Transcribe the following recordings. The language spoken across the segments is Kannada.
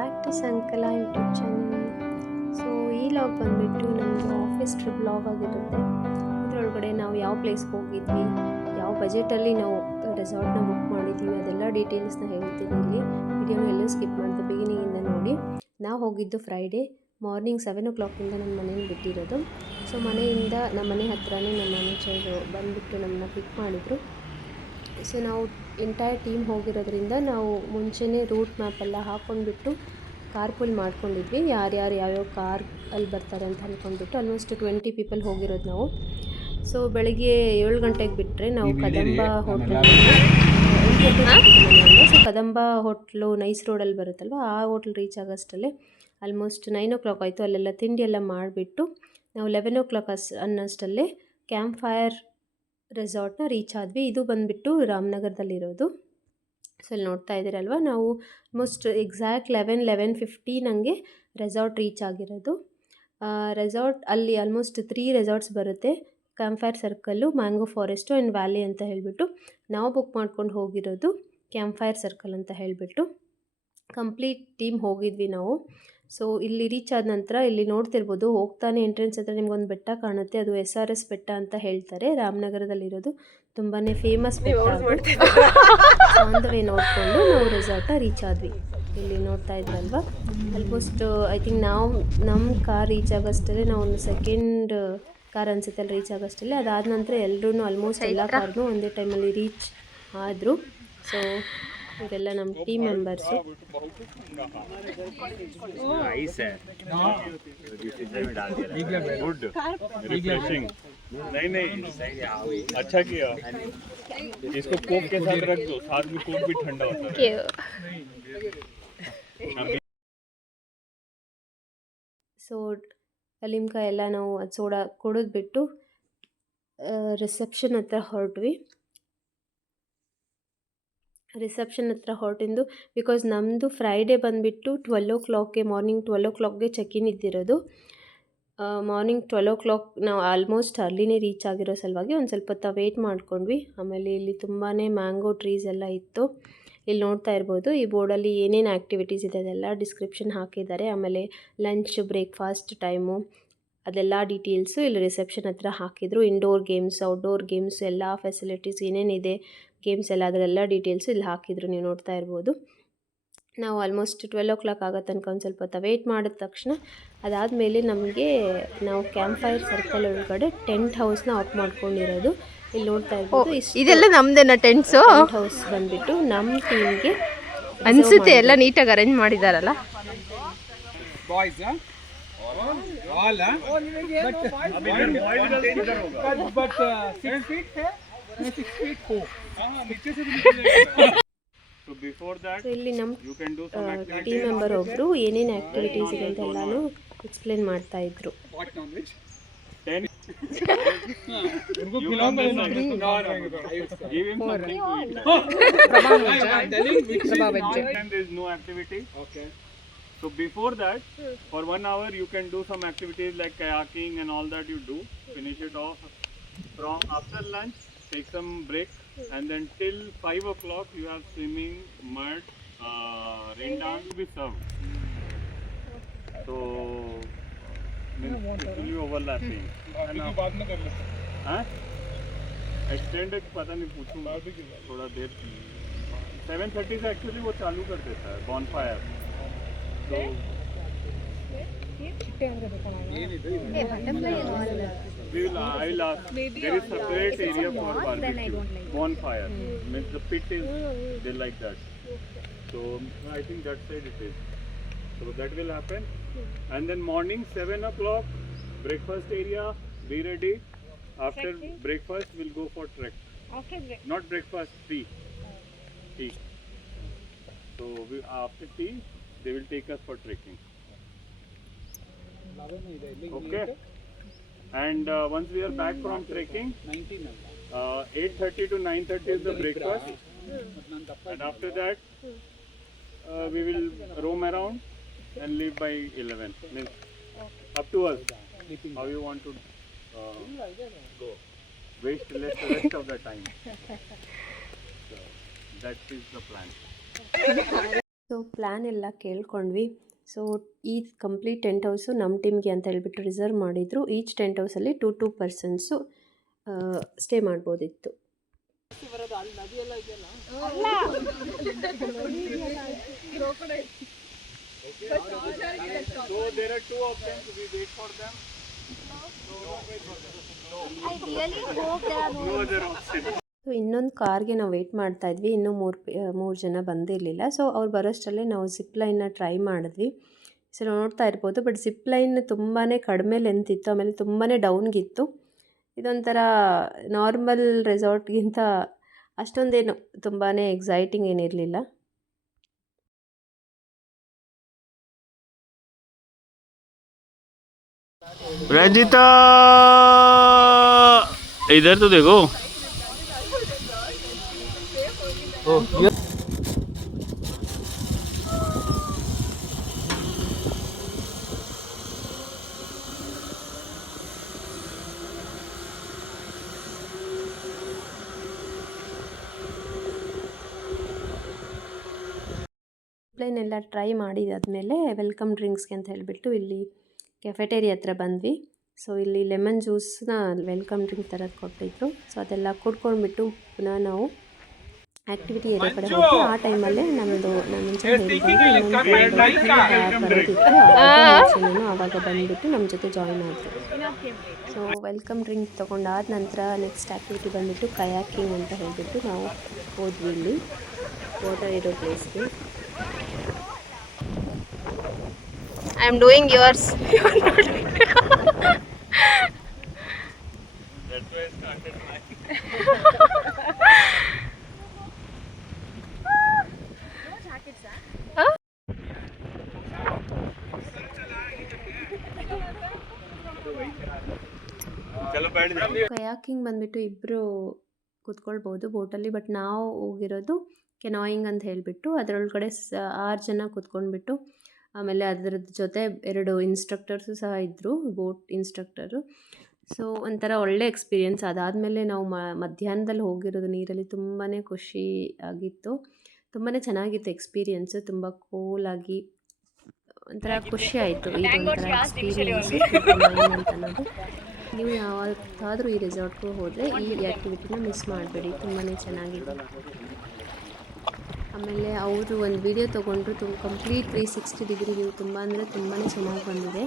Back to Sankala YouTube channel. So ಈ ಲಾಗ್ ಬಂದುಬಿಟ್ಟು ನಮ್ಮದು ಆಫೀಸ್ ಟ್ರಿಪ್ ಲಾಗ್ ಆಗಿರುತ್ತೆ. ಇದರೊಳಗಡೆ ನಾವು ಯಾವ ಪ್ಲೇಸ್ಗೆ ಹೋಗಿದ್ವಿ, ಯಾವ ಬಜೆಟಲ್ಲಿ ನಾವು ರೆಸಾರ್ಟ್ನ ಬುಕ್ ಮಾಡಿದ್ವಿ, ಅದೆಲ್ಲ ಡೀಟೇಲ್ಸ್ನ ಹೇಳ್ತೀನಿ. ಇಲ್ಲಿ ವಿಡಿಯೋನ ಎಲ್ಲೂ ಸ್ಕಿಪ್ ಮಾಡಿದೆ, ಬಿಗಿನಿಂಗಿಂದ ನೋಡಿ. ನಾವು ಹೋಗಿದ್ದು ಫ್ರೈಡೇ ಮಾರ್ನಿಂಗ್ 7 o'clock ನಮ್ಮ ಮನೇಲಿ ಬಿಟ್ಟಿರೋದು. ಸೊ ಮನೆಯಿಂದ ನಮ್ಮ ಮನೆ ಹತ್ರನೇ ನಮ್ಮ ಮ್ಯಾನೇಜರು ಬಂದುಬಿಟ್ಟು ನಮ್ಮನ್ನ ಪಿಕ್ ಮಾಡಿದರು. ಸೊ ನಾವು ಎಂಟೈರ್ ಟೀಮ್ ಹೋಗಿರೋದ್ರಿಂದ ನಾವು ಮುಂಚೆನೇ ರೂಟ್ ಮ್ಯಾಪೆಲ್ಲ ಹಾಕ್ಕೊಂಡ್ಬಿಟ್ಟು ಕಾರ್ ಪೂಲ್ ಮಾಡ್ಕೊಂಡಿದ್ವಿ. ಯಾರ್ಯಾರು ಯಾವ್ಯಾವ ಕಾರ್ ಅಲ್ಲಿ ಬರ್ತಾರೆ ಅಂತ ಅಂದ್ಕೊಂಡ್ಬಿಟ್ಟು ಆಲ್ಮೋಸ್ಟ್ 20 ಪೀಪಲ್ ಹೋಗಿರೋದು ನಾವು. ಸೊ ಬೆಳಗ್ಗೆ 7 ಗಂಟೆಗೆ ಬಿಟ್ಟರೆ ನಾವು Kadamba hotel, so Kadamba hotel nice ರೋಡಲ್ಲಿ ಬರುತ್ತಲ್ವ, ಆ ಹೋಟ್ಲ್ ರೀಚ್ ಆಗೋಷ್ಟಲ್ಲೇ ಆಲ್ಮೋಸ್ಟ್ 9 o'clock ಆಯಿತು. ಅಲ್ಲೆಲ್ಲ ತಿಂಡಿ ಎಲ್ಲ ಮಾಡಿಬಿಟ್ಟು ನಾವು 11 o'clock ಅನ್ನೋಷ್ಟಲ್ಲೇ ಕ್ಯಾಂಪ್ ಫೈರ್ ರೆಸಾರ್ಟ್ನ ರೀಚ್ ಆದ್ವಿ. ಇದು ಬಂದುಬಿಟ್ಟು ರಾಮನಗರದಲ್ಲಿರೋದು. ಸೊ ಅಲ್ಲಿ ನೋಡ್ತಾ ಇದ್ದೀರಲ್ವ, ನಾವು ಆಲ್ಮೋಸ್ಟ್ ಎಕ್ಸಾಕ್ಟ್ 11:15 ನನಗೆ ರೆಸಾರ್ಟ್ ರೀಚ್ ಆಗಿರೋದು. ರೆಸಾರ್ಟ್ ಅಲ್ಲಿ ಆಲ್ಮೋಸ್ಟ್ 3 ರೆಸಾರ್ಟ್ಸ್ ಬರುತ್ತೆ, camp fire circle, mango forest and valley ಅಂತ ಹೇಳಿಬಿಟ್ಟು. ನಾವು ಬುಕ್ ಮಾಡ್ಕೊಂಡು ಹೋಗಿರೋದು ಕ್ಯಾಂಪ್ ಫೈರ್ ಸರ್ಕಲ್ ಅಂತ ಹೇಳಿಬಿಟ್ಟು. ಕಂಪ್ಲೀಟ್ ಟೀಮ್ ಹೋಗಿದ್ವಿ ನಾವು. ಸೊ ಇಲ್ಲಿ ರೀಚ್ ಆದ ನಂತರ ಇಲ್ಲಿ ನೋಡ್ತಿರ್ಬೋದು, ಹೋಗ್ತಾನೆ ಎಂಟ್ರೆನ್ಸ್ ಹತ್ರ ನಿಮ್ಗೊಂದು ಬೆಟ್ಟ ಕಾಣುತ್ತೆ, ಅದು SRS ಬೆಟ್ಟ ಅಂತ ಹೇಳ್ತಾರೆ, ರಾಮನಗರದಲ್ಲಿರೋದು. ತುಂಬಾ ಫೇಮಸ್ ಬೆಟ್ಟ. ಆನ್ ದ ವೇ ನೋಡಿಕೊಂಡು ನಾವು ರೆಸಾರ್ಟ್ನ ರೀಚ್ ಆದ್ವಿ. ಇಲ್ಲಿ ನೋಡ್ತಾ ಇದ್ರಲ್ವ, ಆಲ್ಮೋಸ್ಟ್ ಐ ಥಿಂಕ್ ನಾವು ನಮ್ಮ ಕಾರ್ ರೀಚ್ ಆಗೋಷ್ಟಲ್ಲೇ, ನಾವು ಒಂದು ಸೆಕೆಂಡ್ ಕಾರ್ ಅನಿಸುತ್ತೆ ಅಲ್ಲಿ ರೀಚ್ ಆಗೋಷ್ಟಲ್ಲೇ. ಅದಾದ ನಂತರ ಎಲ್ಲರೂ ಆಲ್ಮೋಸ್ಟ್ ಎಲ್ಲ ಕಾರ್ನೂ ಒಂದೇ ಟೈಮಲ್ಲಿ ರೀಚ್ ಆದರು. ಸೊ ಇವರೆಲ್ಲ ನಮ್ಮ ಟೀಮ್ ಮೆಂಬರ್ಸು. अच्छा किया, इसको कोक के साथ रख दो, साथ में कोक भी ठंडा होता है. ಸೊ ಕಲಿಮ್ಕ ಎಲ್ಲ ನಾವು ಅದು ಸೋಡಾ ಕುಡಿದ್ಬಿಟ್ಟು ರಿಸೆಪ್ಷನ್ ಹತ್ರ ಹೊರಟ್ವಿ. ಹೊರಟಿಂದು ಬಿಕಾಸ್ ನಮ್ಮದು ಫ್ರೈಡೇ ಬಂದುಬಿಟ್ಟು 12 o'clockಗೆ, ಮಾರ್ನಿಂಗ್ 12 o'clockಗೆ ಚೆಕ್-ಇನ್ ಇದ್ದಿರೋದು. ಮಾರ್ನಿಂಗ್ 12 o'clock ನಾವು ಆಲ್ಮೋಸ್ಟ್ ಅರ್ಲಿನೇ ರೀಚ್ ಆಗಿರೋ ಸಲುವಾಗಿ ಒಂದು ಸ್ವಲ್ಪ ಹೊತ್ತು ವೇಟ್ ಮಾಡ್ಕೊಂಡ್ವಿ. ಆಮೇಲೆ ಇಲ್ಲಿ ತುಂಬಾ ಮ್ಯಾಂಗೋ ಟ್ರೀಸ್ ಎಲ್ಲ ಇತ್ತು. ಇಲ್ಲಿ ನೋಡ್ತಾ ಇರ್ಬೋದು, ಈ ಬೋರ್ಡಲ್ಲಿ ಏನೇನು ಆ್ಯಕ್ಟಿವಿಟೀಸ್ ಇದೆ ಅದೆಲ್ಲ ಡಿಸ್ಕ್ರಿಪ್ಷನ್ ಹಾಕಿದ್ದಾರೆ. ಆಮೇಲೆ ಲಂಚ್, ಬ್ರೇಕ್ಫಾಸ್ಟ್ ಟೈಮು, ಅದೆಲ್ಲ ಡೀಟೇಲ್ಸು ಇಲ್ಲಿ ರಿಸೆಪ್ಷನ್ ಹತ್ರ ಹಾಕಿದರು. ಇಂಡೋರ್ ಗೇಮ್ಸ್, ಔಟ್ಡೋರ್ ಗೇಮ್ಸ್ ಎಲ್ಲ ಫೆಸಿಲಿಟೀಸ್ ಏನೇನಿದೆ, ಗೇಮ್ಸ್ ಎಲ್ಲ ಅದರೆಲ್ಲ ಡೀಟೇಲ್ಸು ಇಲ್ಲಿ ಹಾಕಿದರು, ನೀವು ನೋಡ್ತಾ ಇರ್ಬೋದು. ನಾವು ಆಲ್ಮೋಸ್ಟ್ 12 o'clock ಆಗೋ ತನಕ ಒಂದು ಸ್ವಲ್ಪ ಹೊತ್ತು ವೆಯ್ಟ್ ಮಾಡಿದ ತಕ್ಷಣ ಅದಾದಮೇಲೆ ನಮಗೆ, ನಾವು ಕ್ಯಾಂಪ್ ಫೈರ್ ಸರ್ಕಲ್ ಒಳಗಡೆ ಟೆಂಟ್ ಹೌಸ್ನ ಆಫ್ ಮಾಡ್ಕೊಂಡಿರೋದು. ಇಲ್ಲಿ ನೋಡ್ತಾ ಇರ್ಬೋದು, ಇದೆಲ್ಲ ನಮ್ದೇನ ಟೆಂಟ್ಸು? ಟೆಂಟ್ ಹೌಸ್ ಬಂದುಬಿಟ್ಟು ನಮ್ಮ ಟೀಮ್ಗೆ ಅನಿಸುತ್ತೆ, ಎಲ್ಲ ನೀಟಾಗಿ ಅರೇಂಜ್ ಮಾಡಿದಾರಲ್ಲ. ಇಲ್ಲಿ ನಮ್ಮ ಟೀಮ್ ಮೆಂಬರ್ ಒಬ್ಬರು ಏನೇನು ಆ್ಯಕ್ಟಿವಿಟೀಸ್ ಇದೆ ಅಂತ ಎಲ್ಲನೂ ಎಕ್ಸ್ಪ್ಲೇನ್ ಮಾಡ್ತಾ ಇದ್ರು. So before that, for 1 hour you can do some activities like kayaking and all that you do. Finish it off. From after lunch, take some break, and then till 5 o'clock you have swimming, mud, rain dance to be served. So it will be overlapping. हाँ? Extended पता नहीं पूछूंगा थोड़ा देर. 7:30 से एक्चुअली वो चालू कर देता है bonfire. So I will ask. There is separate area for barbecue. Bonfire means the pit is there like that. So I think that side it is. So that will happen. And then morning 7 o'clock breakfast area, be ready. After breakfast we'll go for trek. Okay. Not breakfast, tea. So after tea they will take us for trekking. Okay. And once we are back from trekking, 8:30 to 9:30 is the breakfast. And after that we will roam around and leave by 11. Means up to us how you want to go. Waste less the rest of the time. So that is the plan. So plan ಎಲ್ಲ ಕೇಳ್ಕೊಂಡ್ವಿ. ಸೊ ಈ ಕಂಪ್ಲೀಟ್ ಟೆಂಟ್ ಹೌಸು ನಮ್ಮ ಟೀಮ್ಗೆ ಅಂತ ಹೇಳ್ಬಿಟ್ಟು ರಿಸರ್ವ್ ಮಾಡಿದರು. ಈಚ್ ಟೆಂಟ್ ಹೌಸಲ್ಲಿ 2 ಪರ್ಸನ್ಸು ಸ್ಟೇ ಮಾಡ್ಬೋದಿತ್ತು. So there are 2 options. We wait for them. I really hope there are No other option. So ಇನ್ನೊಂದು ಕಾರ್ಗೆ ನಾವು ವೆಯ್ಟ್ ಮಾಡ್ತಾಯಿದ್ವಿ. ಇನ್ನೂ ಮೂರು ಜನ ಬಂದಿರಲಿಲ್ಲ. ಸೊ ಅವ್ರು ಬರೋಷ್ಟರಲ್ಲೇ ನಾವು ಜಿಪ್ ಲೈನ್ನ ಟ್ರೈ ಮಾಡಿದ್ವಿ. ಸೊ ನೋಡ್ತಾ ಇರ್ಬೋದು, ಬಟ್ ಜಿಪ್ ಲೈನ್ ತುಂಬಾ ಕಡಿಮೆ ಲೆಂತ್ ಇತ್ತು, ಆಮೇಲೆ ತುಂಬಾ ಡೌನ್ಗಿತ್ತು. ಇದೊಂಥರ ನಾರ್ಮಲ್ ರೆಸಾರ್ಟ್ಗಿಂತ ಅಷ್ಟೊಂದೇನು ತುಂಬಾ ಎಕ್ಸೈಟಿಂಗ್ ಏನಿರಲಿಲ್ಲ. रजिता इधर तो देखो. ಪ್ಲೇನ್ ಎಲ್ಲ ಟ್ರೈ ಮಾಡಿದಾದ್ಮೇಲೆ ವೆಲ್ಕಮ್ ಡ್ರಿಂಕ್ಸ್ಗೆ ಅಂತ ಹೇಳಿಬಿಟ್ಟು ಇಲ್ಲಿ ಕೆಫೆಟೇರಿಯಾ ಹತ್ರ ಬಂದ್ವಿ. ಸೊ ಇಲ್ಲಿ ಲೆಮನ್ ಜ್ಯೂಸ್ನ ವೆಲ್ಕಮ್ ಡ್ರಿಂಕ್ ಥರದ್ದು ಕೊಟ್ಟಿದ್ರು. ಸೊ ಅದೆಲ್ಲ ಕುಡ್ಕೊಂಡ್ಬಿಟ್ಟು ಪುನಃ ನಾವು ಆ್ಯಕ್ಟಿವಿಟಿ ಏರಿಯಾ ಕಡೆ ಹೋಗಿ ಆ ಟೈಮಲ್ಲೇ ನಾನು ಮುಂಚೆ ಬರೋದಿತ್ತು ಆವಾಗ ಬಂದುಬಿಟ್ಟು ನಮ್ಮ ಜೊತೆ ಜಾಯಿನ್ ಆಯಿತು. ಸೊ ವೆಲ್ಕಮ್ ಡ್ರಿಂಕ್ ತೊಗೊಂಡಾದ ನಂತರ ನೆಕ್ಸ್ಟ್ ಆ್ಯಕ್ಟಿವಿಟಿ ಬಂದುಬಿಟ್ಟು ಕಯಾಕಿಂಗ್ ಅಂತ ಹೇಳಿಬಿಟ್ಟು ನಾವು ಹೋದ್ವಿ ಇಲ್ಲಿ ವಾಟರ್ ಇರೋ ಪ್ಲೇಸ್ಗೆ. I am doing yours. That's why I started mine. चलो बैठ जाओ. ಕಯಾಕಿಂಗ್ ಬಂದುಬಿಟ್ಟು ಇಬ್ಬರು ಕೂತ್ಕೊಳ್ಬೋದು ಬೋಟಲ್ಲಿ, ಬಟ್ ನಾವು ಹೋಗಿರೋದು ಕೆನಾಯಿಂಗ್ ಅಂತ ಹೇಳಿಬಿಟ್ಟು ಅದರೊಳಗಡೆ 6 ಜನ ಕೂತ್ಕೊಂಡ್ಬಿಟ್ಟು, ಆಮೇಲೆ ಅದರದ್ದು ಜೊತೆ 2 ಇನ್ಸ್ಟ್ರಕ್ಟರ್ಸು ಸಹ ಇದ್ದರು, ಬೋಟ್ ಇನ್ಸ್ಟ್ರಕ್ಟರು. ಸೊ ಒಂಥರ ಒಳ್ಳೆ ಎಕ್ಸ್ಪೀರಿಯೆನ್ಸ್. ಅದಾದಮೇಲೆ ನಾವು ಮಧ್ಯಾಹ್ನದಲ್ಲಿ ಹೋಗಿರೋದು ನೀರಲ್ಲಿ ತುಂಬಾ ಖುಷಿ ಆಗಿತ್ತು. ತುಂಬಾ ಚೆನ್ನಾಗಿತ್ತು ಎಕ್ಸ್ಪೀರಿಯೆನ್ಸು, ತುಂಬ ಕೂಲಾಗಿ ಒಂಥರ ಖುಷಿ ಆಯಿತು. ಇದೊಂಥರ ಎಕ್ಸ್ಪೀರಿಯೆನ್ಸು ಅಂತ ಅನ್ನೋದು. ನೀವು ಯಾವತ್ತಾದರೂ ಈ ರೆಸಾರ್ಟ್ಗೂ ಹೋದರೆ ಈ ಆ್ಯಕ್ಟಿವಿಟಿನ ಮಿಸ್ ಮಾಡಬೇಡಿ, ತುಂಬಾ ಚೆನ್ನಾಗಿದೆ. ಆಮೇಲೆ ಅವರು ಒಂದು ವಿಡಿಯೋ ತೊಗೊಂಡ್ರು, ಕಂಪ್ಲೀಟ್ 360 ಡಿಗ್ರಿ ವ್ಯೂ, ತುಂಬ ಅಂದರೆ ತುಂಬಾ ಚೆನ್ನಾಗಿ ಬಂದಿದೆ.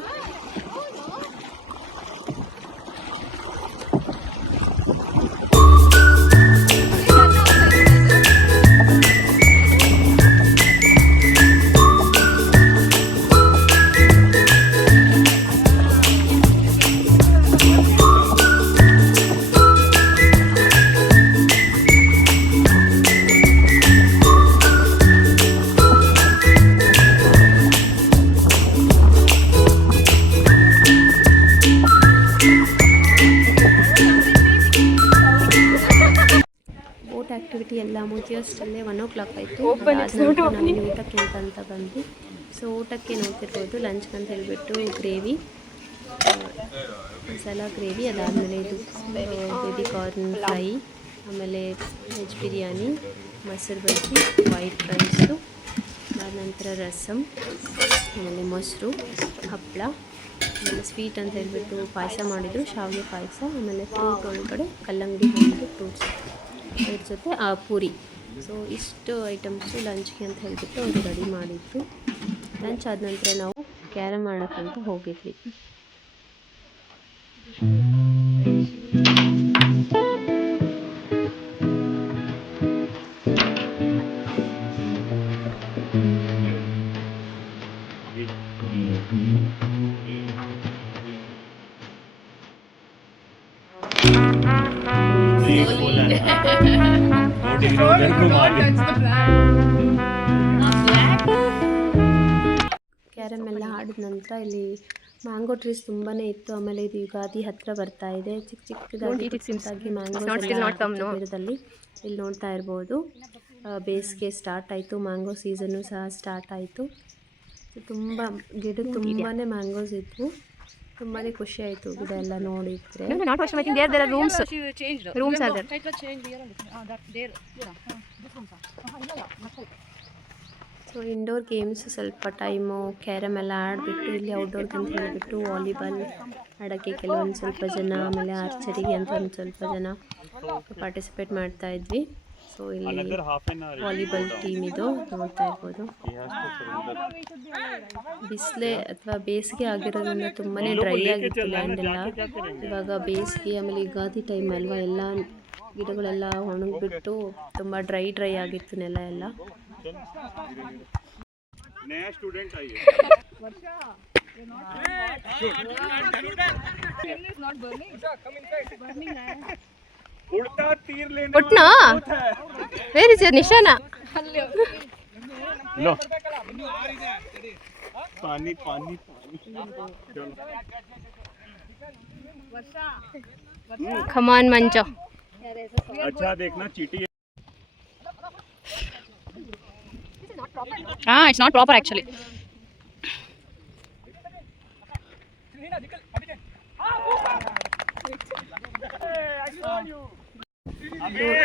ಆ್ಯಕ್ಟಿವಿಟಿ ಎಲ್ಲ ಮುಗಿಯೋಷ್ಟರಲ್ಲೇ 1 o'clock ಆಯಿತು. ನಾವು ಊಟಕ್ಕೆ ಅಂತ ಬಂದ್ವಿ. ಸೊ ಊಟಕ್ಕೆ ನೋಡ್ತಿರ್ಬೋದು, ಲಂಚ್ಗೆ ಅಂತ ಹೇಳಿಬಿಟ್ಟು ಗ್ರೇವಿ, ಮಸಾಲ ಗ್ರೇವಿ, ಅದಾದಮೇಲೆ ಇದು ಬೇಬಿ ಕಾರ್ನ್ ಫ್ರೈ, ಆಮೇಲೆ ವೆಜ್ ಬಿರಿಯಾನಿ, ಮೊಸರು ಬಜ್ಜಿ, ವೈಟ್ ರೈಸು, ಅದಾದ ನಂತರ ರಸಮ್, ಆಮೇಲೆ ಮೊಸರು, ಹಪ್ಪಳ, ಆಮೇಲೆ ಸ್ವೀಟ್ ಅಂತ ಹೇಳಿಬಿಟ್ಟು ಪಾಯಸ ಮಾಡಿದರು, ಶಾವಿಗೆ ಪಾಯಸ, ಆಮೇಲೆ ಫ್ರೂಟ್ ಒಳಗಡೆ ಕಲ್ಲಂಗಡಿ ಬಂದು ಫ್ರೂಟ್ಸ್, ಅದ್ರ ಜೊತೆ ಪೂರಿ. ಸೊ ಇಷ್ಟು ಐಟಮ್ಸು ಲಂಚ್ಗೆ ಅಂತ ಹೇಳಿಬಿಟ್ಟು ಅವರು ರೆಡಿ ಮಾಡಿದ್ರು. ಲಂಚ್ ಆದ ನಂತರ ನಾವು ಕ್ಯಾರಮ್ ಆಡೋಕ್ಕಂತ ಹೋಗಿದ್ವಿ. ಕ್ಯಾರಮ್ ಎಲ್ಲ ಆಡಿದ ನಂತರ ಇಲ್ಲಿ ಮ್ಯಾಂಗೋ ಟ್ರೀಸ್ ತುಂಬಾ ಇತ್ತು. ಆಮೇಲೆ ಇದು ಯುಗಾದಿ ಹತ್ತಿರ ಬರ್ತಾ ಇದೆ. ಚಿಕ್ಕದಾಗಿ ಮ್ಯಾಂಗೋ ಗಿಡದಲ್ಲಿ ಇಲ್ಲಿ ನೋಡ್ತಾ ಇರ್ಬೋದು. ಬೇಸಿಗೆ ಸ್ಟಾರ್ಟ್ ಆಯಿತು, ಮ್ಯಾಂಗೋ ಸೀಸನ್ನು ಸಹ ಸ್ಟಾರ್ಟ್ ಆಯಿತು. ತುಂಬ ತುಂಬಾ ಮ್ಯಾಂಗೋಸ್ ಇದ್ವು. ತುಂಬಾ ಖುಷಿ ಆಯಿತು ಗಿಡ ಎಲ್ಲ ನೋಡಿದ್ರೆ. ಸೊ ಇಂಡೋರ್ ಗೇಮ್ಸ್ ಸ್ವಲ್ಪ ಟೈಮು ಕ್ಯಾರಮ್ ಎಲ್ಲ ಆಡಿಬಿಟ್ಟು ಇಲ್ಲಿ ಔಟ್ಡೋರ್ಗೆ ಅಂತ ಹೇಳಿಬಿಟ್ಟು ವಾಲಿಬಾಲ್ ಆಡೋಕ್ಕೆ ಕೆಲವೊಂದು ಸ್ವಲ್ಪ ಜನ, ಆಮೇಲೆ ಆರ್ಚರಿಗೆ ಅಂತ ಒಂದು ಸ್ವಲ್ಪ ಜನ ಪಾರ್ಟಿಸಿಪೇಟ್ ಮಾಡ್ತಾ ಇದ್ವಿ. ಸೊ ಇಲ್ಲಿ Another half an hour. Volleyball team ಇದು ನೋಡ್ತಾ ಇರ್ಬೋದು. He has to surrender. ಬಿಸಿಲೆ ಅಥವಾ ಬೇಸಿಗೆ ಆಗಿರೋದ್ರಿಂದ ತುಂಬಾ ಡ್ರೈ ಆಗಿತ್ತು ಲ್ಯಾಂಡ್ ಎಲ್ಲ. ಇವಾಗ ಬೇಸಿಗೆ ಆಮೇಲೆ ಯುಗಾದಿ ಟೈಮ್ ಅಲ್ವಾ, ಎಲ್ಲ ಗಿಡಗಳೆಲ್ಲ ಒಣಗಿಬಿಟ್ಟು ತುಂಬ ಡ್ರೈ ಆಗಿತ್ತು ನೆಲ ಎಲ್ಲ. नया स्टूडेंट आई है. उड़ता तीर लेने उठना वेर इज योर निशाना लो पानी पानी पानी चलो कम ऑन मंजो अच्छा देखना चींटी है. it's not proper actually.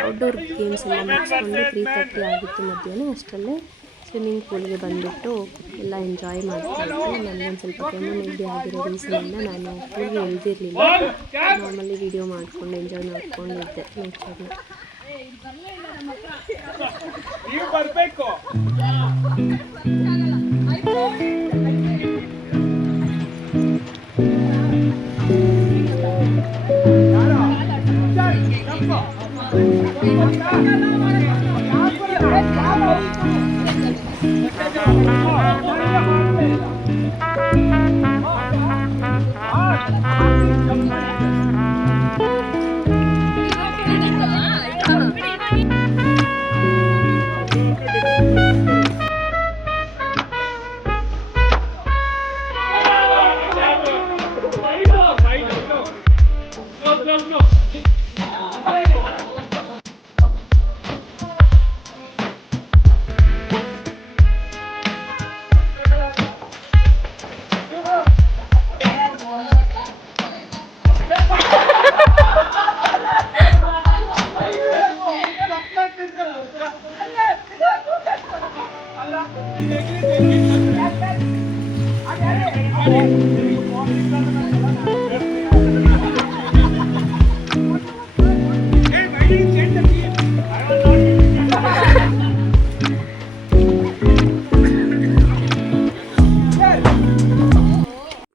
Outdoor games ಎಲ್ಲ ಮುಗಿಸ್ಕೊಂಡು 3:30 ಆಗಿತ್ತು ಮಧ್ಯಾಹ್ನ. ಅಷ್ಟರಲ್ಲೇ ಸ್ವಿಮ್ಮಿಂಗ್ ಪೂಲ್ಗೆ ಬಂದುಬಿಟ್ಟು ಎಲ್ಲ ಎಂಜಾಯ್ ಮಾಡ್ತಾ ಇದ್ದೆ. ನನಗೊಂದು ಸ್ವಲ್ಪ ಕೆಮ್ಮು ನೆಗಡಿ ಆಗಿರೋ ರೀಸನಿಂದ ನಾನು ಪೂಲ್ಗೆ ಇಳಿದಿರಲಿಲ್ಲ. ನಾರ್ಮಲಿ ವಿಡಿಯೋ ಮಾಡಿಕೊಂಡು ಎಂಜಾಯ್ ಮಾಡ್ಕೊಂಡಿದ್ದೆ ನೇಚರ್ನ.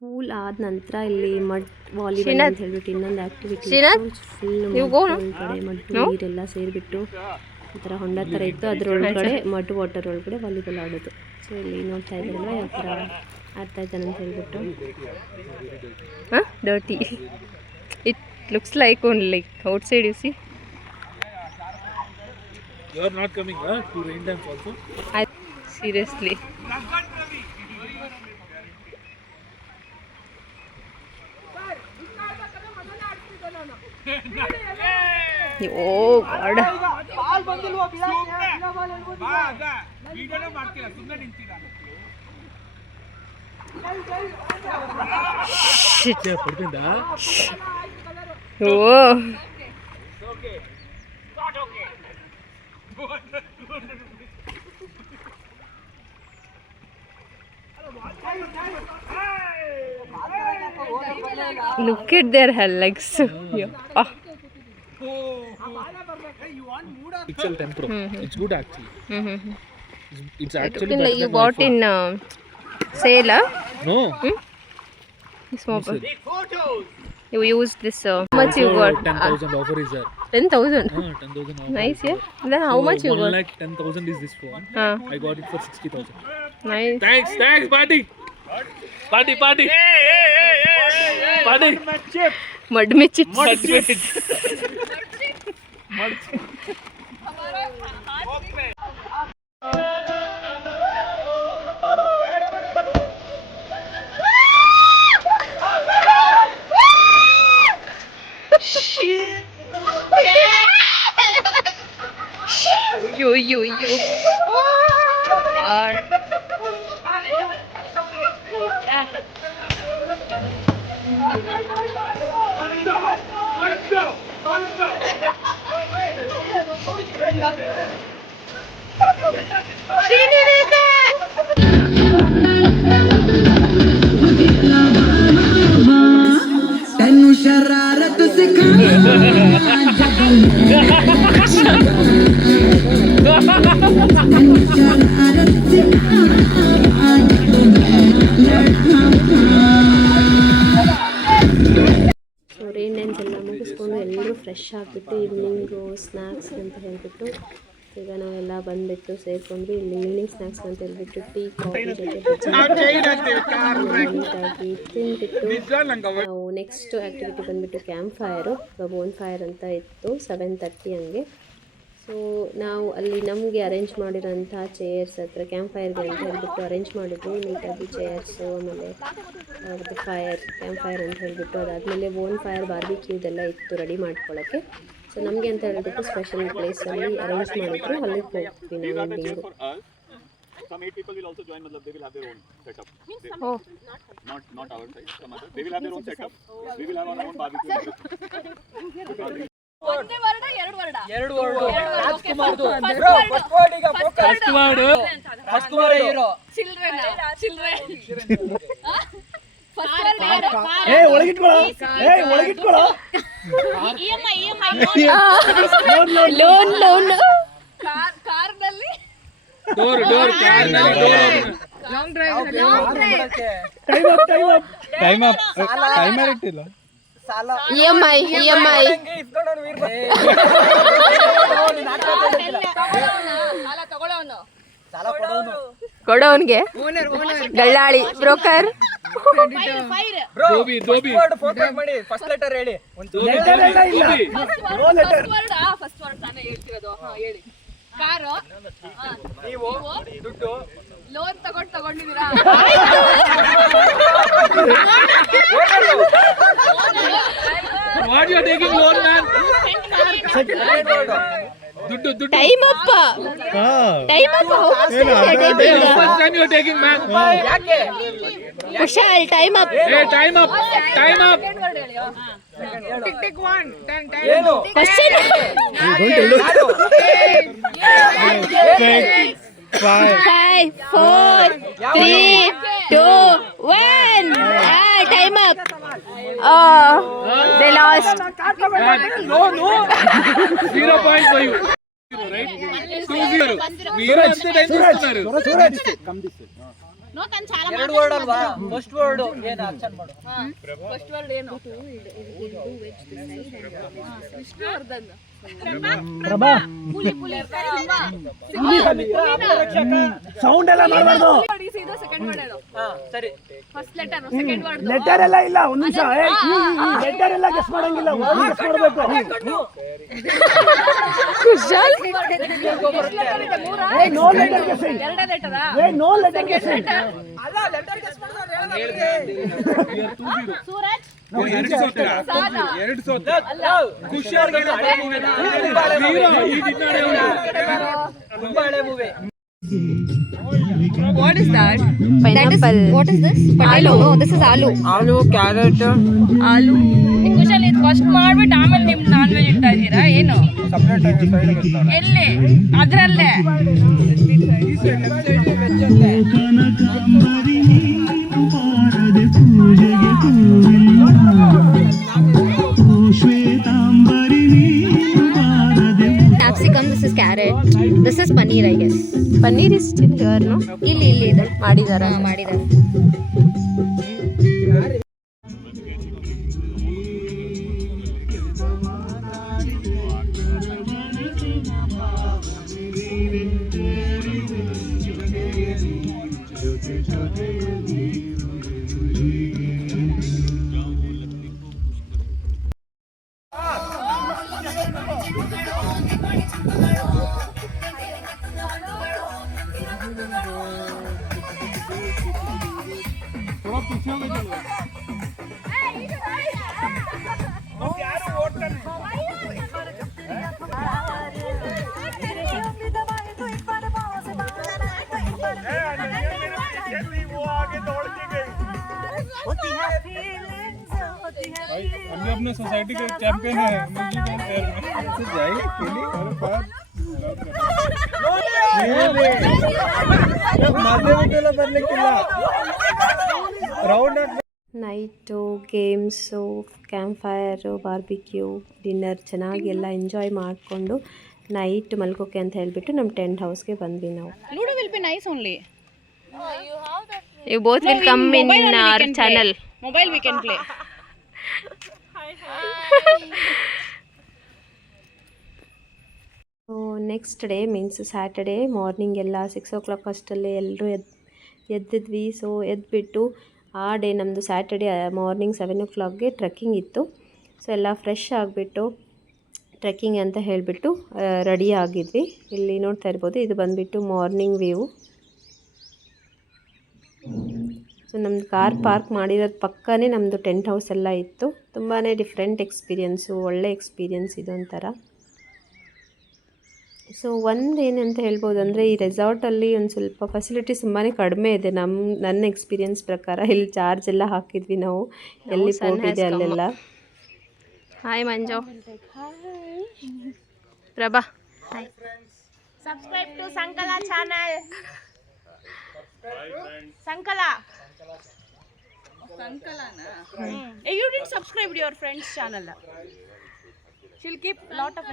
ಪೂಲ್ ಆದ ನಂತರ ಇಲ್ಲಿ ಮಡ್ ವಾಲಿಬಾಲ್ ಅಂತ ಹೇಳ್ಬಿಟ್ಟು ಇನ್ನೊಂದು ಆ್ಯಕ್ಟಿವಿಟಿ ಒಳಗಡೆ ಮಡ್ಡು ನೀರೆಲ್ಲ ಸೇರಿಬಿಟ್ಟು ಈ ಥರ ಹೊಂಡ ಥರ ಇತ್ತು, ಅದರೊಳಗಡೆ ಮಡ್ ವಾಟರ್ ಒಳಗಡೆ ವಾಲಿಬಾಲ್ ಆಡೋದು. ಸೊ ಇಲ್ಲಿ ನೋಡ್ತಾ ಇದ್ದಾರಲ್ವ ಯಾವ ಥರ ಆಡ್ತಾ ಇದ್ದಾನೆ ಅಂತ ಹೇಳ್ಬಿಟ್ಟು. dirty it looks like only like outside you see. You are not coming to rain dance also? Seriously. Oh God. Shit. Oh. Look at their legs. Yeah. Pixel 10 Pro. It's good actually. It's actually Looking like better you than bought iPhone. in sale, huh? No. This mobile. You used this. How much you got? 10,000 offer is there. 10,000. 10,000 offer. Nice, yeah. Then how much you got? 1,10,000 is this phone. I got it for 60,000. Nice. Thanks, party. Party. Party. Mud में chips. Yo. Srinivasa! ಆಗಿಬಿಟ್ಟು ಈವ್ನಿಂಗು ಸ್ನ್ಯಾಕ್ಸ್ ಅಂತ ಹೇಳಿಬಿಟ್ಟು ಈಗ ನಾವೆಲ್ಲ ಬಂದುಬಿಟ್ಟು ಸೇರಿಕೊಂಡ್ವಿ. ಇಲ್ಲಿ ಈವ್ನಿಂಗ್ ಸ್ನ್ಯಾಕ್ಸ್ ಅಂತ ಹೇಳ್ಬಿಟ್ಟು ಟೀ ಕಾಫಿ ಜೊತೆ ನೀಟಾಗಿ ತಿಂದ್ಬಿಟ್ಟು ನಾವು ನೆಕ್ಸ್ಟ್ ಆ್ಯಕ್ಟಿವಿಟಿ ಬಂದುಬಿಟ್ಟು ಕ್ಯಾಂಪ್ ಫೈರು, ಬೋನ್ ಫೈರ್ ಅಂತ ಇತ್ತು 7:30 ಹಂಗೆ. ಸೊ ನಾವು ಅಲ್ಲಿ ನಮಗೆ ಅರೇಂಜ್ ಮಾಡಿರೋಂಥ ಚೇರ್ಸ್ ಹತ್ರ ಕ್ಯಾಂಪ್ ಫೈರ್ಗೆ ಅಂತ ಹೇಳ್ಬಿಟ್ಟು ಅರೇಂಜ್ ಮಾಡಿದ್ವಿ ನೀಟಾಗಿ ಚೇರ್ಸು, ಆಮೇಲೆ ಕ್ಯಾಂಪ್ ಫೈರ್ ಅಂತ ಹೇಳಿಬಿಟ್ಟು ಅದಾದಮೇಲೆ ಬೋನ್ ಫೈರ್ ಬಾರ್ಬಿಕ್ಯೂದೆಲ್ಲ ಇತ್ತು ರೆಡಿ ಮಾಡ್ಕೊಳ್ಳೋಕ್ಕೆ. ಸೊ ನಮಗೆ ಅಂತ ಹೇಳ್ಬಿಟ್ಟು ಸ್ಪೆಷಲ್ ಪ್ಲೇಸಲ್ಲಿ ಅರೇಂಜ್ ಮಾಡಿದ್ರು, ಅಲ್ಲಿಗೆ ಹೋಗ್ತೀವಿ ನಾವು evening. Some 8 people will also join, matlab they will have their own setup. Oh. Not our side, some other. They will have their own setup. We will have our own barbecue. ಒಂದೇ ವರ್ಡ ಎರಡು ವರ್ಡ ರಾಜ್ಕುಮಾರ್ದು ಬ್ರೋ ಫಸ್ಟ್ ವರ್ಡ್ ಈಗ focus first word Rajkumar hero children ಏ ಒಳಗಿಟ್ಕೊಳ್ಳೋ EMI ಲೋನ್ ಕಾರ್ನಲ್ಲಿ ಡೋರ್ ಕಾರ್ನಲ್ಲಿ ಡೋರ್ ಟೈಮ್ ಅಪ್ ಇಟ್ಟಿಲ್ಲ ಸಾಲ EMI ಇಸ್ಕೊಂಡವನು ವೀರ್ ಸಾಲ ಕೊಡೋನ್ಗೆ ದಳ್ಳಾಳಿ ಬ್ರೋಕರ್. ಬ್ರೋ ದೋಬಿ ವರ್ಡ್ ಫೋಕಸ್ ಮಾಡಿ ಫಸ್ಟ್ ಲೆಟರ್ ಹೇಳಿ ಒಂದು ಲೆಟರ್ ಇಲ್ಲ ಫಸ್ಟ್ ವರ್ಡ್ ತಾನೇ ಹೇಳ್ತಿರೋದು. ಹೇಳಿ. ಕಾರು, ನೀವು ದುಡ್ಡು ಲೋನ್ ತಗೊಂಡಿದ್ದೀರಾ? What you are taking loan man? ದುಡ್ಡು time up first time you are taking man. ಯಾಕೆ Kushal time up time up tick 1 10 ಏನು question 5 4 3 2 1 time up. They lost. No 0.5 right 2-0 మీరు ఎంత టైం తీసుకున్నారు? ಎರಡು ವರ್ಡ್ ಅಲ್ವಾ ಫಸ್ಟ್ ವರ್ಡ್ ಏನು ಆಕ್ಷನ್ ಮಾಡು ಫಸ್ಟ್ ವರ್ಡ್ ಏನು? ವಿಷ್ಣುವರ್ಧನ್. ಪ್ರಭಾ ಸೌಂಡ್ ಎಲ್ಲ ಮಾಡಬಾರ್ದು. ಸೆಕೆಂಡ್ ವರ್ಡ್ ಹೇಳು. ಸರಿ first letter second word letter ಎಲ್ಲ ಇಲ್ಲ ಒಂದು ನಿಮಿಷ ಲೆಟರ್ ಎಲ್ಲ ಗೆಸ್ ಮಾಡಂಗಿಲ್ಲ ಗೆಸ್ ಮಾಡಬೇಕು. ಕುಶಾಲ್ ನೋ ಲೆಟರ್ ಗೆಸ್ಸಿಂಗ್ ಎರಡೇ ಲೆಟರಾ? ನೋ ಲೆಟರ್ ಗೆಸ್ಸಿಂಗ್ ಅಲ್ಲ ಲೆಟರ್ ಗೆಸ್ ಸೂರಜ್ ಎರಡು ಸೋತ ಖುಷಿ ಅವ್ರಿಗೆ ತುಂಬಾ ಹಳೆ movie. What is that? Pineapple. What is this? Potato. No, this is aloo. Aloo carrot aloo. Kushal ಇದು ಫಸ್ಟ್ ಮಾಡ್ಬಿಟ್ಟು ಆಮೇಲೆ ನಿಮ್ ನಾನ್ ವೆಜ್ ಇಡ್ತಾ ಇದ್ದೀರಾ ಏನು? ಸಪರೇಟ್ ಆಗಿ ಸೈಡ್ ಗೆ ಎಲ್ಲಿ? ಅದ್ರಲ್ಲೇ Capsicum. This is carrot. This is paneer, I guess. Paneer is still here, no? ಇಲ್ಲಿ ಇದೆ. ಮಾಡಿದಾರ? ಮಾಡಿದ್ದಾರೆ. हम भी अपने सोसाइटी के चैंपियन हैं म्यूजिक एंड फेयर में से जाए केली और बात ಮಾಧ್ಯಮಕ್ಕೆಲ್ಲ ಬರ್ಲಿಕ್ಕಿಲ್ಲ round night games, camp fire, barbecue, dinner ಚೆನ್ನಾಗಿ ಎಲ್ಲ ಎಂಜಾಯ್ ಮಾಡಿಕೊಂಡು ನೈಟ್ ಮಲ್ಗೋಕೆ ಅಂತ ಹೇಳಿಬಿಟ್ಟು ನಮ್ಮ ಟೆಂಟ್ ಹೌಸ್ಗೆ ಬಂದ್ವಿ ನಾವು. Ludo will be nice only. You both will come in our channel. Mobile we can play. So next day means Saturday morning ಎಲ್ಲ 6 o'clock ಅಷ್ಟಲ್ಲೇ ಎಲ್ಲರೂ ಎದ್ದಿದ್ವಿ. ಸೊ ಎದ್ದುಬಿಟ್ಟು ಆ ಡೇ ನಮ್ಮದು ಸ್ಯಾಟರ್ಡೇ ಮಾರ್ನಿಂಗ್ 7 o'clockಗೆ ಟ್ರೆಕ್ಕಿಂಗ್ ಇತ್ತು. ಸೊ ಎಲ್ಲ ಫ್ರೆಶ್ ಆಗಿಬಿಟ್ಟು ಟ್ರೆಕ್ಕಿಂಗ್ ಅಂತ ಹೇಳಿಬಿಟ್ಟು ರೆಡಿ ಆಗಿದ್ವಿ. ಇಲ್ಲಿ ನೋಡ್ತಾ ಇರ್ಬೋದು, ಇದು ಬಂದುಬಿಟ್ಟು ಮಾರ್ನಿಂಗ್ ವ್ಯೂ. ಸೊ ನಮ್ಮದು ಕಾರ್ ಪಾರ್ಕ್ ಮಾಡಿರೋದು ಪಕ್ಕನೇ ನಮ್ಮದು ಟೆಂಟ್ ಹೌಸ್ ಎಲ್ಲ ಇತ್ತು. ತುಂಬಾ ಡಿಫ್ರೆಂಟ್ ಎಕ್ಸ್ಪೀರಿಯೆನ್ಸು, ಒಳ್ಳೆ ಎಕ್ಸ್ಪೀರಿಯೆನ್ಸ್ ಇದೊಂಥರ. ಸೊ ಏನಂತ ಹೇಳ್ಬೋದು ಅಂದರೆ ಈ ರೆಸಾರ್ಟಲ್ಲಿ ಒಂದು ಸ್ವಲ್ಪ ಫೆಸಿಲಿಟೀಸ್ ತುಂಬಾ ಕಡಿಮೆ ಇದೆ. ನನ್ನ ಎಕ್ಸ್ಪೀರಿಯೆನ್ಸ್ ಪ್ರಕಾರ ಇಲ್ಲಿ ಚಾರ್ಜ್ ಎಲ್ಲ ಹಾಕಿದ್ವಿ ನಾವು, ಎಲ್ಲಿ ಪೋರ್ಟ್ ಇದೆ ಅಲ್ಲೆಲ್ಲ. Hi Manju. Prabha. Subscribe to Sankala channel. Sankala. Sankala na. Hey, you didn't subscribe to your friend's channel. She'll keep lot of.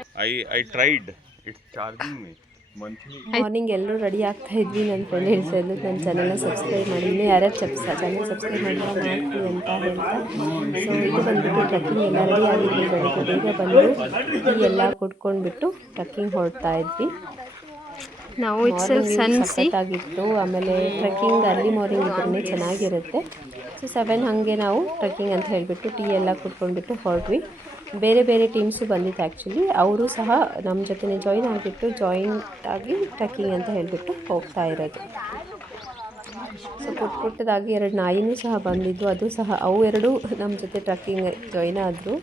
I tried. It's charging me monthly. Morning ಎಲ್ಲರೂ ರೆಡಿ ಆಗ್ತಾ ಇದ್ವಿ. ನನ್ನ ಫ್ರೆಂಡ್ ಹೇಳ್ತಾ ಇದ್ಲು ನನ್ನ ಚಾನಲ್ನ ಸಬ್ಸ್ಕ್ರೈಬ್ ಮಾಡಿ, ಇನ್ನೂ ಯಾರ್ಯಾರು ಚಾನಲ್ ಸಬ್ಸ್ಕ್ರೈಬ್ ಮಾಡಿಲ್ಲ ಮಾಡ್ತೀವಿ ಅಂತ ಹೇಳ್ತಾ. ಸೊ ಇದು ಬಂದುಬಿಟ್ಟು ಟ್ರೆಕ್ಕಿಂಗ್ ಎಲ್ಲ ರೆಡಿ ಆಗಿದ್ವಿ. ಬೆಳಗ್ಗೆ ಬೇಗ ಬಂದು ಟೀ ಎಲ್ಲ ಕುಡ್ಕೊಂಡ್ಬಿಟ್ಟು ಟ್ರೆಕ್ಕಿಂಗ್ ಹೊರಡ್ತಾ ಇದ್ವಿ. ನಾವು ಸಖತ್ತಾಗಿತ್ತು. ಆಮೇಲೆ ಟ್ರೆಕ್ಕಿಂಗ್ ಅರ್ಲಿ ಮಾರ್ನಿಂಗ್ ಇದ್ರೇ ಚೆನ್ನಾಗಿರುತ್ತೆ. ಸೊ 7 ಹಾಗೆ ನಾವು ಟ್ರೆಕ್ಕಿಂಗ್ ಅಂತ ಹೇಳಿಬಿಟ್ಟು ಟೀ ಎಲ್ಲ ಕುಡ್ಕೊಂಡ್ಬಿಟ್ಟು ಹೊರಟ್ವಿ. ಬೇರೆ ಬೇರೆ ಟೀಮ್ಸು ಬಂದಿತ್ತು ಆ್ಯಕ್ಚುಲಿ. ಅವರು ಸಹ ನಮ್ಮ ಜೊತೆ ಜಾಯಿನ್ ಆಗಿಬಿಟ್ಟು ಆಗಿ ಟ್ರೆಕ್ಕಿಂಗ್ ಅಂತ ಹೇಳಿಬಿಟ್ಟು ಹೋಗ್ತಾ ಇರೋದು. ಸೊ ಪುಟ್ಟದಾಗಿ 2 ನಾಯಿನೂ ಸಹ ಬಂದಿದ್ದು, ಅದು ಸಹ ಅವು 2 ನಮ್ಮ ಜೊತೆ ಟ್ರೆಕ್ಕಿಂಗ್ ಜಾಯಿನ್ ಆದರು.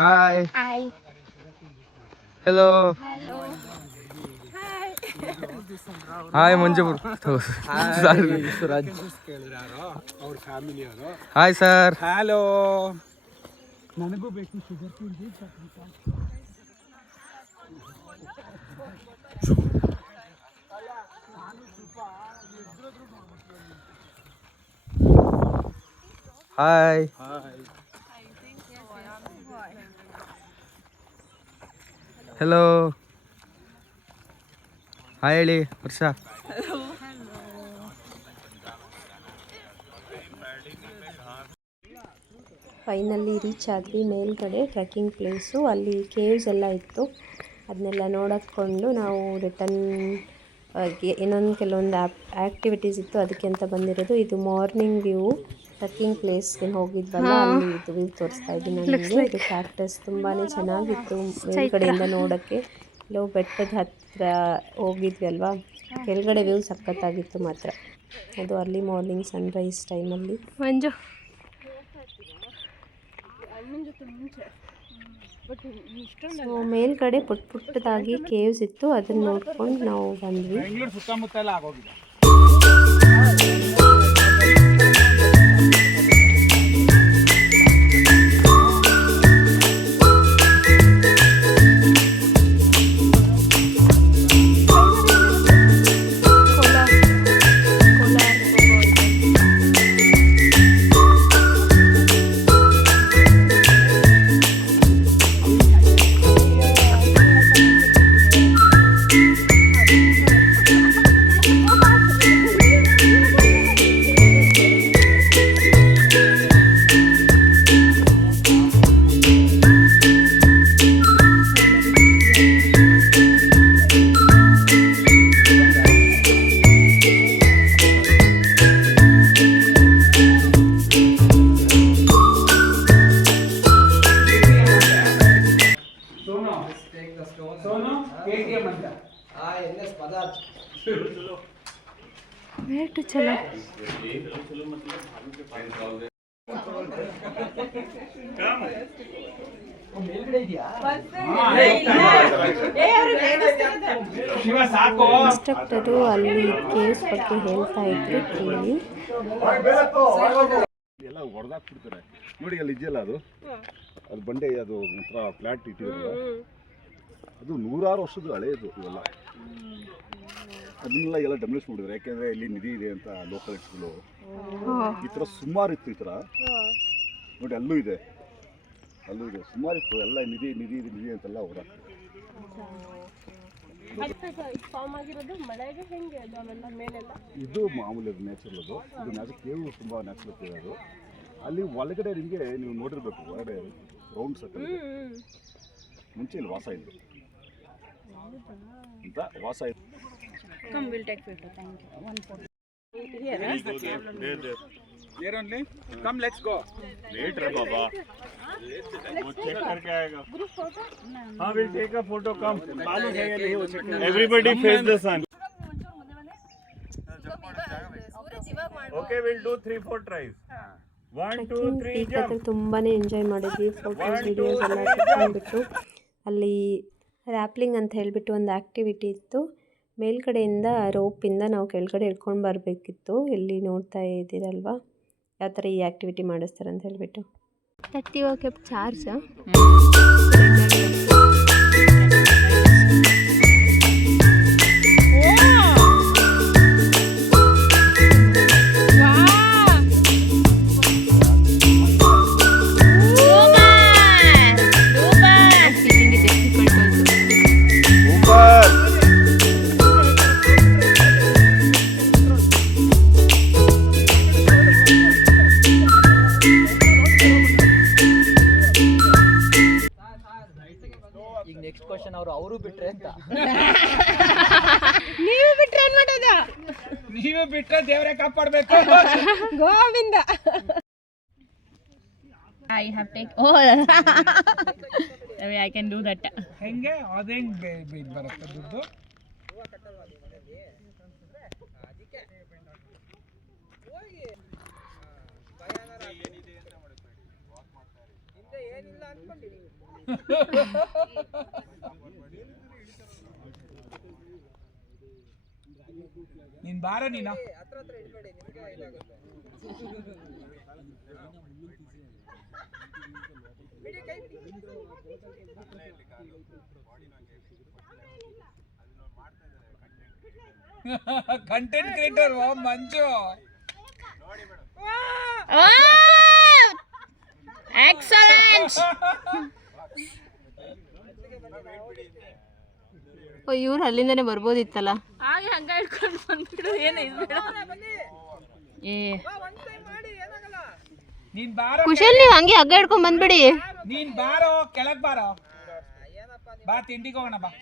Hi. Hello. Hi Manjapur. Hi sir. Hello. ನನಗೂ ಬೇಕು ಶುಗರ್ ಪುಡಿ. Hi. Hello. Hi ಹೇಳಿ ವರ್ಷ. ಫೈನಲಿ ರೀಚ್ ಆದ್ವಿ ಮೇಲ್ಗಡೆ ಟ್ರೆಕ್ಕಿಂಗ್ ಪ್ಲೇಸು. ಅಲ್ಲಿ ಕೇವ್ಸ್ ಎಲ್ಲ ಇತ್ತು, ಅದನ್ನೆಲ್ಲ ನೋಡಿಕೊಂಡು ನಾವು ರಿಟರ್ನ್ ಇನ್ನೊಂದು ಕೆಲವೊಂದು ಆ್ಯಕ್ಟಿವಿಟೀಸ್ ಇತ್ತು, ಅದಕ್ಕೆ ಅಂತ ಬಂದಿರೋದು. ಇದು ಮಾರ್ನಿಂಗ್ ವ್ಯೂ ಟ್ರೆಕ್ಕಿಂಗ್ ಪ್ಲೇಸ್ಗೆ ಹೋಗಿದ್ವಲ್ಲ, ಅಲ್ಲಿ ಇದು ವ್ಯೂ ತೋರಿಸ್ತಾ ಇದ್ದೀನಿ ನನಗೆ. ಇದು ಕ್ಯಾಕ್ಟಸ್ ತುಂಬಾ ಚೆನ್ನಾಗಿತ್ತು ಮೇಲ್ಗಡೆಯಿಂದ ನೋಡೋಕ್ಕೆ. ಲೋ ಬೆಟ್ಟದ ಹತ್ತಿರ ಹೋಗಿದ್ವಿ ಅಲ್ವಾ, ಕೆಳಗಡೆ ವ್ಯೂ ಸಖತ್ತಾಗಿತ್ತು ಮಾತ್ರ. ಅದು ಅರ್ಲಿ ಮಾರ್ನಿಂಗ್ ಸನ್ರೈಸ್ ಟೈಮಲ್ಲಿ. ಮಂಜು ಸೊ ಮೇಲ್ಗಡೆ ಪುಟ್ಟದಾಗಿ ಕೇವ್ಸ್ ಇತ್ತು, ಅದನ್ನ ನೋಡ್ಕೊಂಡು ನಾವು ಬಂದ್ವಿ. ಬೆಂಗಳೂರು ಸುತ್ತಮುತ್ತ ಎಲ್ಲ ಆಗೋಗಿದೆ. ವೇಟು ಚಲೋ. ಇನ್ಸ್ಟ್ರಕ್ಟರು ಅಲ್ಲಿ ಕೇವ್ಸ್ ಬಗ್ಗೆ ಹೇಳ್ತಾ ಇದ್ರು ಕೇಳಿ. ಎಲ್ಲ ಹೊಡೆದಾಕ್ಬಿಡ್ತಾರೆ ನೋಡಿ, ಅಲ್ಲಿ ಇದೆಯಲ್ಲ ಅದು ಬಂಡೆ, ಅದು ಒಂಥರ ಫ್ಲಾಟ್ ಇಟ್ಟಿರಲ್ಲ, ಅದು 100 ವರ್ಷದ ಹಳೆಯದು ಇವೆಲ್ಲ. ಅದನ್ನೆಲ್ಲ ಎಲ್ಲ ಡೆಮಲಿಷ್ ಮಾಡಿದ್ರು. ಯಾಕೆಂದರೆ ಇಲ್ಲಿ ನಿಧಿ ಇದೆ ಅಂತ ಲೋಕಲಿಟಿಗಳು ಈ ಥರ ಸುಮಾರು ಇತ್ತು. ಈ ಥರ ನೋಡಿ ಅಲ್ಲೂ ಇದೆ ಸುಮಾರು ಇತ್ತು. ಎಲ್ಲ ನಿಧಿ ನಿಧಿ ನಿಧಿ ಅಂತೆಲ್ಲ ಹೊರಾಗ್ತದೆ. ಇದು ಮಾಮೂಲಿ ಅದು ನ್ಯಾಚುರಲ್. ಇದು ನ್ಯಾಚುರಲ್ ಕೇವು ತುಂಬ ನ್ಯಾಚುರಲ್ ಇರೋದು. ಅಲ್ಲಿ ಒಳಗಡೆ ನಿಮಗೆ ನೀವು ನೋಡಿರ್ಬೇಕು, ಹೊರಗಡೆ ರೌಂಡ್ ಸರ್ಕಲ್ ಮುಂಚೆ ಇಲ್ಲಿ ವಾಸ ಇತ್ತು ಅಂತ ವಾಸ ಇತ್ತು. Come, we'll take photo. Thank you. One photo. Here only. Come, let's go. Wait रे बाबा, वो चेक करके आएगा. हाँ, we'll take a photo. Come. Everybody face the sun. Okay, we'll do 3-4 tries. 1 2 3 peak jump. ಹತ್ರ ತುಂಬಾ ಎಂಜಾಯ್ ಮಾಡಿದ್ವಿ. ಫೋಟೋಸ್ ವಿಡಿಯೋಸ್ ಎಲ್ಲ ತಗೊಂಡ್ಬಿಟ್ಟು ಅಲ್ಲಿ ರ್ಯಾಪ್ಲಿಂಗ್ ಅಂತ ಹೇಳಿಬಿಟ್ಟು ಒಂದು ಆ್ಯಕ್ಟಿವಿಟಿ ಇತ್ತು. ಮೇಲ್ಗಡೆಯಿಂದ ರೋಪಿಂದ ನಾವು ಕೆಳಗಡೆ ಇಳ್ಕೊಂಡು ಬರಬೇಕಿತ್ತು. ಇಲ್ಲಿ ನೋಡ್ತಾ ಇದ್ದೀರಲ್ವಾ ಯಾವ ಥರ ಈ ಆ್ಯಕ್ಟಿವಿಟಿ ಮಾಡಿಸ್ತಾರೆ ಅಂತ ಹೇಳಿಬಿಟ್ಟು. 30 kept charge. ಈಗ ನೆಕ್ಸ್ಟ್ ಕ್ವಶನ್ ಅವರು ಬಿಟ್ರೆ ಅಂತ. ನೀವು ಬಿಟ್ರೆ ಏನ್ ಮಾಡೋದು? ನೀವು ಬಿಟ್ರೆ ದೇವರೇ ಕಾಪಾಡಬೇಕು. Govinda. I have take. Oh, I can do that. ಹೆಂಗೆ ಅದೇಂಗೆ ಬರುತ್ತೆ ದುಡ್ಡು? ನೀನ್ ಬಾರ ನೀನು. ಕಂಟೆಂಟ್ ಕ್ರಿಯೇಟರ್ ಮಂಜು. Excellent. ಓ ಇವ್ರು ಅಲ್ಲಿಂದನೇ ಬರ್ಬೋದಿತ್ತಲ್ಲ. ಹಾಗೆ ಹಂಗ ಇಟ್ಕೊಂಡು ಬಂದ್ಬಿಡು. ಏನು ಇದು ಬೇಡ. ನೀನ್ ಬಾರೋ. ಕುಶಲ್ ನೀವು ಹಂಗೆ ಹಗ್ಗ ಹಿಡ್ಕೊಂಡ್ ಬಂದ್ಬಿಡಿ. ನೀನ್ ಬಾರೋ, ಕೆಳಗ್ ಬಾರೋ. ಬಾ ತಿಂಡಿಗೆ ಹೋಗೋಣ ಬಾ.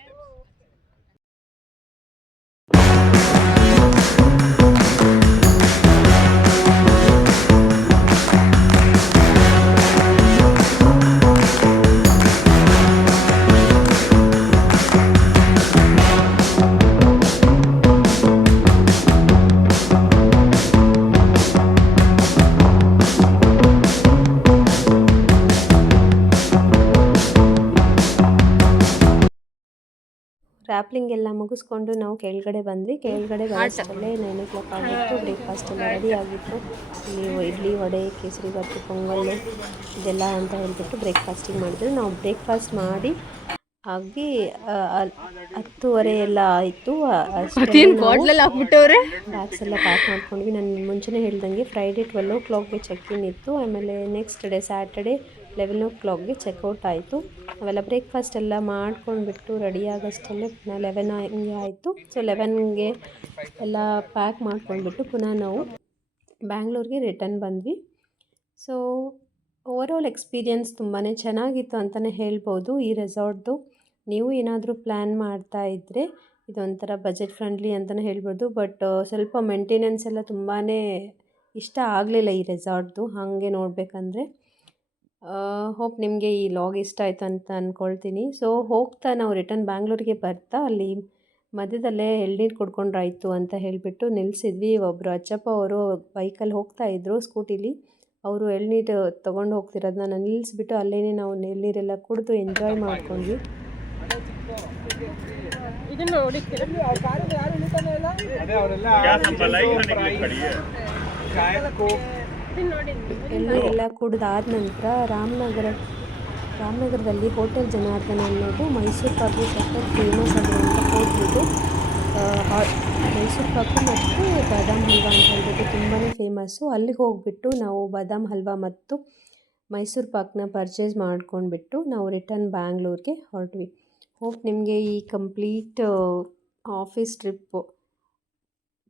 ರ್ಯಾಪ್ಲಿಂಗ್ ಎಲ್ಲ ಮುಗಿಸ್ಕೊಂಡು ನಾವು ಕೆಳಗಡೆ ಬಂದ್ವಿ. ಕೆಳಗಡೆ ಬರೋಷ್ಟರಲ್ಲೇ 9 o'clock ಆಗಿತ್ತು. ಬ್ರೇಕ್ಫಾಸ್ಟ್ ಎಲ್ಲ ರೆಡಿ ಆಗಿತ್ತು. ಇಲ್ಲಿ ಇಡ್ಲಿ, ವಡೆ, ಕೇಸರಿ ಬಾತು, ಪೊಂಗಲ್ಲು ಇದೆಲ್ಲ ಅಂತ ಹೇಳ್ಬಿಟ್ಟು ಬ್ರೇಕ್ಫಾಸ್ಟಿಂಗ್ ಮಾಡಿದ್ರು. ನಾವು ಬ್ರೇಕ್ಫಾಸ್ಟ್ ಮಾಡಿ ಆಗಿ 10:30 ಎಲ್ಲ ಆಯಿತು. ಬಾಟ್ಲಲ್ಲಿ ಹಾಕ್ಬಿಟ್ಟವ್ರೆ. ಬ್ಯಾಗ್ಸ್ ಎಲ್ಲ ಪ್ಯಾಕ್ ಮಾಡ್ಕೊಂಡ್ವಿ. ನಾನು ಮುಂಚೆನೇ ಹೇಳ್ದಂಗೆ ಫ್ರೈಡೇ 12 o'clockಗೆ ಚೆಕ್-ಇನ್ ಇತ್ತು. ಆಮೇಲೆ ನೆಕ್ಸ್ಟ್ ಡೇ ಸ್ಯಾಟರ್ಡೆ 11 o'clockಗೆ ಚೆಕ್ಔಟ್ ಆಯಿತು. ನಾವೆಲ್ಲ ಬ್ರೇಕ್ಫಾಸ್ಟ್ ಎಲ್ಲ ಮಾಡ್ಕೊಂಡ್ಬಿಟ್ಟು ರೆಡಿ ಆಗೋಷ್ಟಲ್ಲೇ ಪುನಃ 11 ಹಂಗೆ ಆಯಿತು. ಸೊ 11ಗೆ ಎಲ್ಲ ಪ್ಯಾಕ್ ಮಾಡ್ಕೊಂಡ್ಬಿಟ್ಟು ಪುನಃ ನಾವು ಬ್ಯಾಂಗ್ಳೂರಿಗೆ ರಿಟರ್ನ್ ಬಂದ್ವಿ. ಸೊ ಓವರಾಲ್ ಎಕ್ಸ್ಪೀರಿಯನ್ಸ್ ತುಂಬಾ ಚೆನ್ನಾಗಿತ್ತು ಅಂತಲೇ ಹೇಳ್ಬೋದು ಈ ರೆಸಾರ್ಟ್ದು. ನೀವು ಏನಾದರೂ ಪ್ಲ್ಯಾನ್ ಮಾಡ್ತಾ ಇದ್ದರೆ ಇದೊಂಥರ ಬಜೆಟ್ ಫ್ರೆಂಡ್ಲಿ ಅಂತಲೇ ಹೇಳ್ಬೋದು. ಬಟ್ ಸ್ವಲ್ಪ ಮೇಂಟೆನೆನ್ಸ್ ಎಲ್ಲ ತುಂಬಾ ಇಷ್ಟ ಆಗಲಿಲ್ಲ ಈ ರೆಸಾರ್ಟ್ದು ಹಾಗೆ ನೋಡಬೇಕಂದ್ರೆ. ಹೋಪ್ ನಿಮಗೆ ಈ ಲಾಗ್ ಇಷ್ಟ ಆಯಿತು ಅಂತ ಅಂದ್ಕೊಳ್ತೀನಿ. ಸೊ ಹೋಗ್ತಾ ನಾವು ರಿಟರ್ನ್ ಬ್ಯಾಂಗ್ಳೂರಿಗೆ ಬರ್ತಾ ಅಲ್ಲಿ ಮಧ್ಯದಲ್ಲೇ ಎಳ್ನೀರು ಕುಡ್ಕೊಂಡ್ರಾಯ್ತು ಅಂತ ಹೇಳಿಬಿಟ್ಟು ನಿಲ್ಲಿಸಿದ್ವಿ. ಒಬ್ಬರು ಅಜ್ಜಪ್ಪ ಅವರು ಬೈಕಲ್ಲಿ ಹೋಗ್ತಾಯಿದ್ರು ಸ್ಕೂಟಿಲಿ. ಅವರು ಎಳ್ನೀರು ತೊಗೊಂಡು ಹೋಗ್ತಿರೋದನ್ನ ನಾನು ನಿಲ್ಲಿಸ್ಬಿಟ್ಟು ಅಲ್ಲೇ ನಾವು ಎಳ್ನೀರೆಲ್ಲ ಕುಡಿದು ಎಂಜಾಯ್ ಮಾಡ್ಕೊಂಡ್ವಿ. ಎಳ್ನೀರೆಲ್ಲ ಕುಡಿದಾದ ನಂತರ ರಾಮನಗರದಲ್ಲಿ ಹೋಟೆಲ್ ಜನಾರ್ದನ ಅನ್ನೋದು ಮೈಸೂರು ಪಾಕ್ಗೆ ಸಖತ್ ಫೇಮಸ್ ಆಗಿರುವಂಥ ಹೋಟ್ಲಿದು. ಮೈಸೂರು ಪಾಕು ಮತ್ತು ಬಾದಾಮ್ ಹಲ್ವಾ ಅಂತ ಹೇಳ್ಬಿಟ್ಟು ತುಂಬಾ ಫೇಮಸ್ಸು. ಅಲ್ಲಿಗೆ ಹೋಗಿಬಿಟ್ಟು ನಾವು ಬಾದಾಮ್ ಹಲ್ವಾ ಮತ್ತು ಮೈಸೂರು ಪಾಕನ್ನ ಪರ್ಚೇಸ್ ಮಾಡ್ಕೊಂಡ್ಬಿಟ್ಟು ನಾವು ರಿಟರ್ನ್ ಬ್ಯಾಂಗ್ಳೂರಿಗೆ ಹೊರಟ್ವಿ. ಹೋಪ್ ನಿಮಗೆ ಈ complete office trip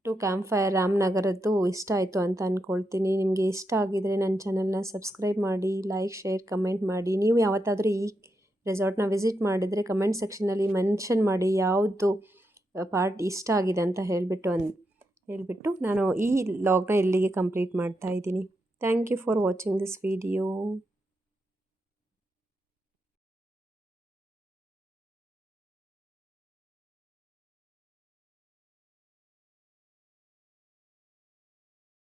to camp fire ರಾಮನಗರದ್ದು ಇಷ್ಟ ಆಯಿತು ಅಂತ ಅಂದ್ಕೊಳ್ತೀನಿ. ನಿಮಗೆ ಇಷ್ಟ ಆಗಿದರೆ ನನ್ನ ಚಾನಲ್ನ ಸಬ್ಸ್ಕ್ರೈಬ್ ಮಾಡಿ, ಲೈಕ್, ಶೇರ್, ಕಮೆಂಟ್ ಮಾಡಿ. ನೀವು ಯಾವತ್ತಾದರೂ ಈ ರೆಸಾರ್ಟ್ನ ವಿಸಿಟ್ ಮಾಡಿದರೆ ಕಮೆಂಟ್ ಸೆಕ್ಷನಲ್ಲಿ ಮೆನ್ಷನ್ ಮಾಡಿ ಯಾವುದು ಪಾರ್ಟ್ ಇಷ್ಟ ಆಗಿದೆ ಅಂತ ಹೇಳಿಬಿಟ್ಟು ನಾನು ಈ ಲಾಗ್ನ ಇಲ್ಲಿಗೆ ಕಂಪ್ಲೀಟ್ ಮಾಡ್ತಾ ಇದ್ದೀನಿ. Thank you for watching this video.